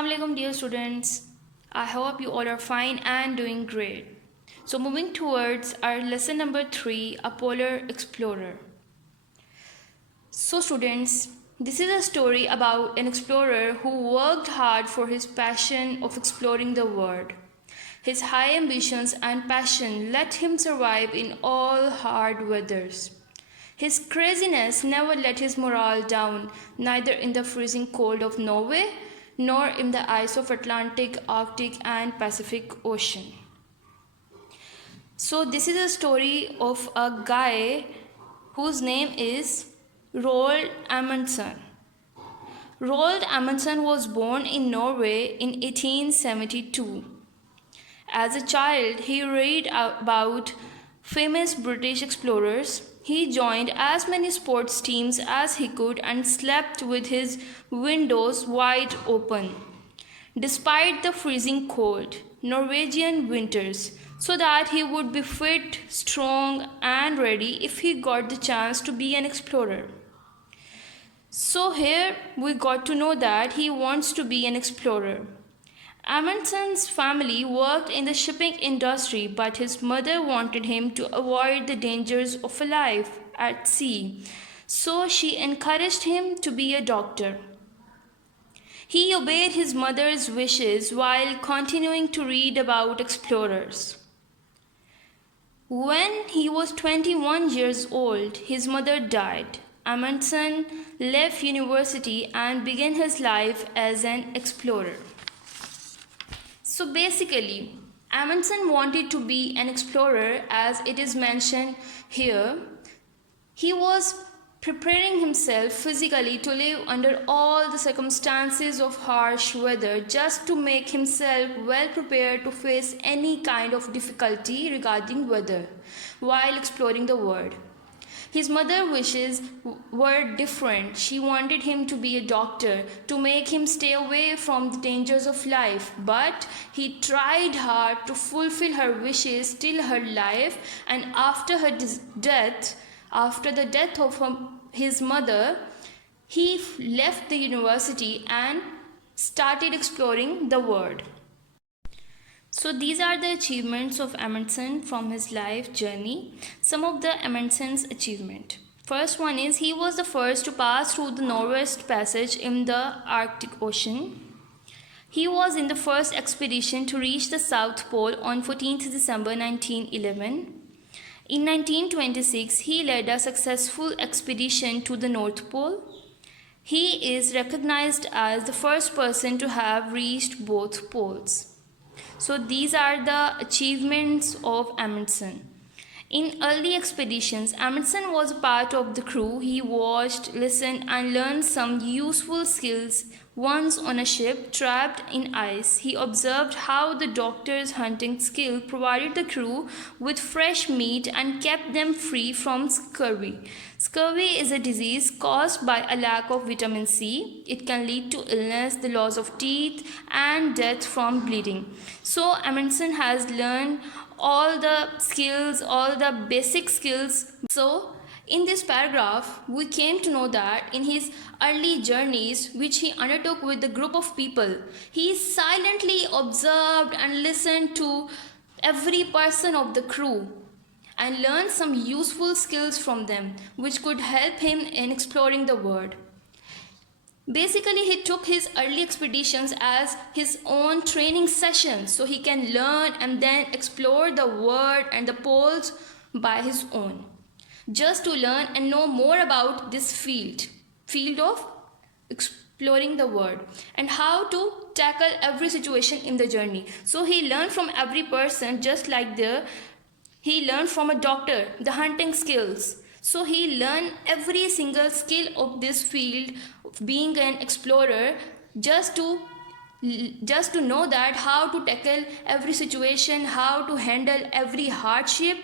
Assalamu alaikum dear students. I hope you all are fine and doing great. So moving towards our lesson number 3, a polar explorer. So students, this is a story about an explorer who worked hard for his passion of exploring the world. His high ambitions and passion let him survive in all hard weathers. His craziness never let his morale down, neither in the freezing cold of Norway nor in the ice of Atlantic, Arctic and Pacific Ocean. So this is a story of a guy whose name is Roald Amundsen. Roald Amundsen was born in Norway in 1872. As a child, he read about famous British explorers. He joined as many sports teams as he could and slept with his windows wide open, despite the freezing cold Norwegian winters, so that he would be fit, strong, and ready if he got the chance to be an explorer. So here we got to know that he wants to be an explorer. Amundsen's family worked in the shipping industry, but his mother wanted him to avoid the dangers of a life at sea, so she encouraged him to be a doctor. He obeyed his mother's wishes while continuing to read about explorers. When he was 21 years old, his mother died. Amundsen left university and began his life as an explorer. So basically, Amundsen wanted to be an explorer, as it is mentioned here. He was preparing himself physically to live under all the circumstances of harsh weather, just to make himself well prepared to face any kind of difficulty regarding weather while exploring the world. His mother's wishes were different. She wanted him to be a doctor, to make him stay away from the dangers of life. But he tried hard to fulfill her wishes till her life, and after her death, after the death of his mother, he left the university and started exploring the world. So these are the achievements of Amundsen from his life journey. Some of the Amundsen's achievement. First one is he was the first to pass through the Northwest Passage in the Arctic Ocean. He was in the first expedition to reach the South Pole on 14th December 1911. In 1926, he led a successful expedition to the North Pole. He is recognized as the first person to have reached both poles. So these are the achievements of Amundsen. In early expeditions, Amundsen was a part of the crew. He watched, listened, and learned some useful skills. Once on a ship trapped in ice, he observed how the doctor's hunting skill provided the crew with fresh meat and kept them free from scurvy. Scurvy is a disease caused by a lack of vitamin C. It can lead to illness, the loss of teeth, and death from bleeding. So Amundsen has learned all the skills, all the basic skills. So in this paragraph, we came to know that in his early journeys, which he undertook with a group of people, he silently observed and listened to every person of the crew and learned some useful skills from them, which could help him in exploring the world. Basically, he took his early expeditions as his own training sessions, so he can learn and then explore the world and the poles by his own, just to learn and know more about this field of exploring the world and how to tackle every situation in the journey. So he learned from every person, just like he learned from a doctor the hunting skills. So he learned every single skill of this field of being an explorer, just to know that how to tackle every situation, how to handle every hardship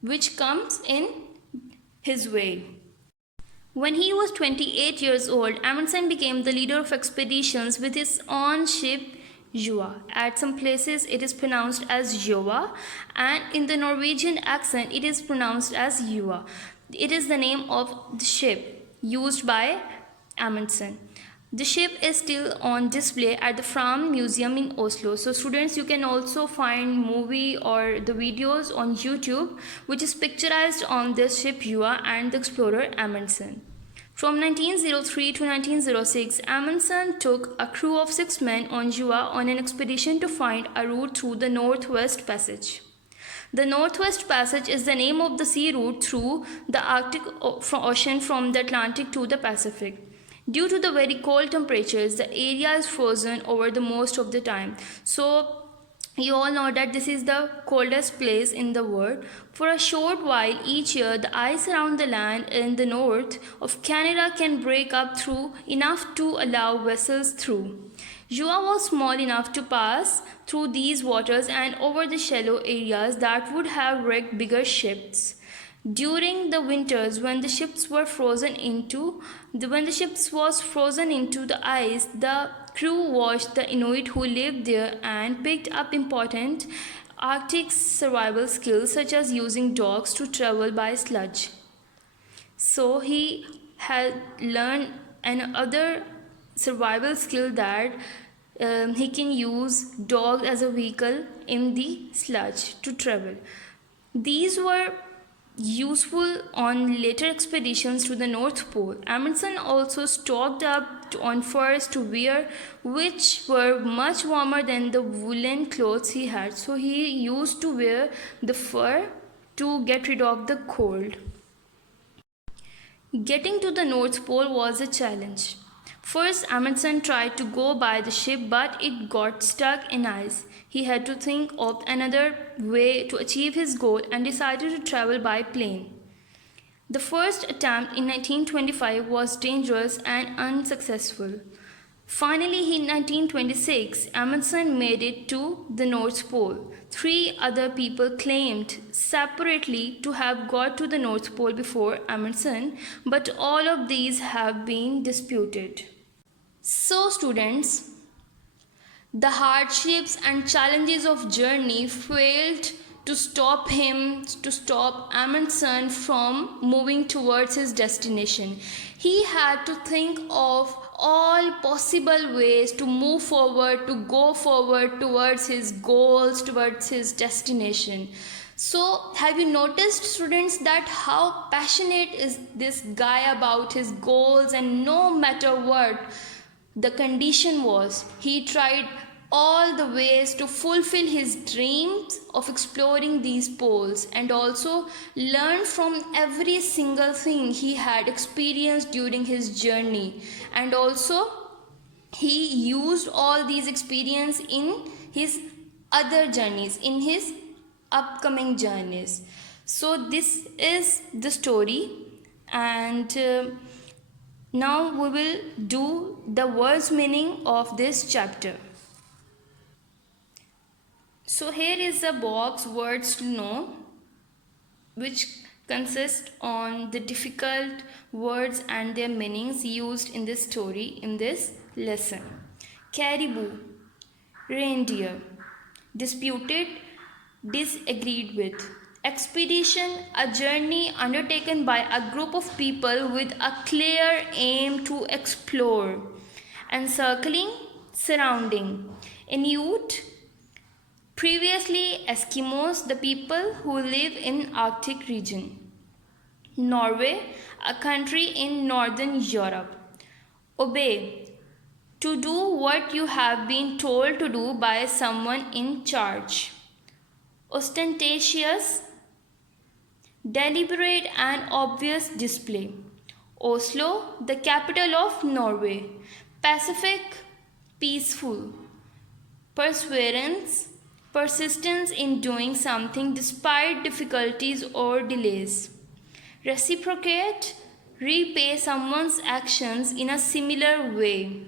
which comes in his way. When he was 28 years old, Amundsen became the leader of expeditions with his own ship Gjøa. At some places it is pronounced as Gjøa, and in the Norwegian accent it is pronounced as Gjøa. It is the name of the ship used by Amundsen. The ship is still on display at the Fram Museum in Oslo. So students, you can also find movie or the videos on YouTube which is picturized on this ship Gjøa and the explorer Amundsen. From 1903 to 1906, Amundsen took a crew of 6 men on Gjøa on an expedition to find a route through the Northwest Passage. The Northwest Passage is the name of the sea route through the Arctic Ocean from the Atlantic to the Pacific. Due to the very cold temperatures, the area is frozen over the most of the time. So you all know that this is the coldest place in the world. For a short while each year, the ice around the land in the north of Canada can break up through enough to allow vessels through. Gjøa was small enough to pass through these waters and over the shallow areas that would have wrecked bigger ships. During the winters, when the ships was frozen into the ice, the crew watched the Inuit who lived there and picked up important Arctic survival skills such as using dogs to travel by sludge. So he had learned another survival skill that he can use dogs as a vehicle in the sludge to travel. These were useful on later expeditions to the North Pole. Amundsen also stocked up on furs to wear, which were much warmer than the woolen clothes he had. So he used to wear the fur to get rid of the cold. Getting to the North Pole was a challenge. First, Amundsen tried to go by the ship, but it got stuck in ice. He had to think of another way to achieve his goal and decided to travel by plane. The first attempt in 1925 was dangerous and unsuccessful. Finally, in 1926, Amundsen made it to the North Pole. 3 other people claimed separately to have got to the North Pole before Amundsen, but all of these have been disputed. So students, the hardships and challenges of journey failed to stop Amundsen from moving towards his destination. He had to think of all possible ways to move forward, to go forward towards his goals, towards his destination. So have you noticed, students, that how passionate is this guy about his goals, and no matter what the condition was, he tried all the ways to fulfill his dreams of exploring these poles and also learn from every single thing he had experienced during his journey, and also he used all these experience in his other journeys, in his upcoming journeys. So this is the story, and now we will do the words meaning of this chapter. So here is a box, words to know, which consists on the difficult words and their meanings used in this story, in this lesson. Caribou, reindeer. Disputed, disagreed with. Expedition, a journey undertaken by a group of people with a clear aim to explore. Encircling, surrounding. Inuit, previously Eskimos, the people who live in Arctic region. Norway, a country in Northern Europe. Obey, to do what you have been told to do by someone in charge. Ostentatious, deliberate and obvious display. Oslo, the capital of Norway. Pacific, peaceful. Perseverance, persistence in doing something despite difficulties or delays. Reciprocate, repay someone's actions in a similar way.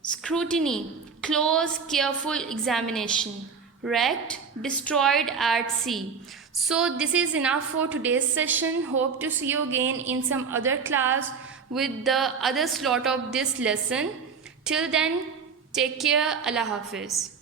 Scrutiny, close, careful examination. Wrecked, destroyed at sea. So this is enough for today's session. Hope to see you again in some other class with the other slot of this lesson. Till then, take care. Allah Hafiz.